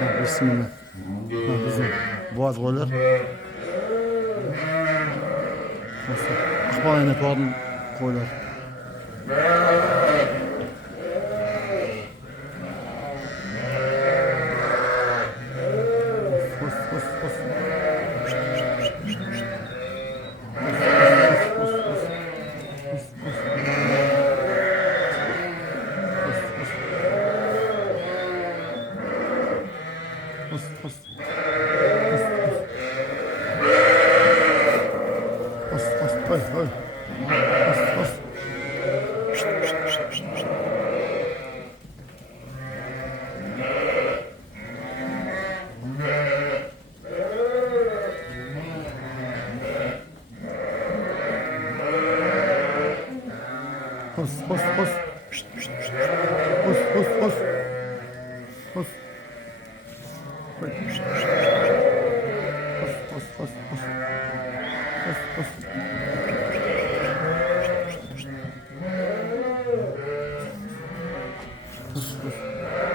Ha, bismillah. Ha, bizim boğaz koylar. Akbal ayna tuğadın koylar. Fos, fos, fos. Pişt, pişt, pişt, pişt, pişt. Fos, fos, fos, fos, fos, fos, fos, fos, fos, fos, oy, oy. Fos, fos. Pişt, pişt, pişt, pişt, pişt. Fos, fos, fos. Pişt, pişt, pişt, pişt. Fos, fos, fos. Fos. Oy, pişt, pişt, pişt, pişt. Fos, fos, fos, fos. Fos, fos. Pişt, pişt, pişt, pişt. Fos, fos.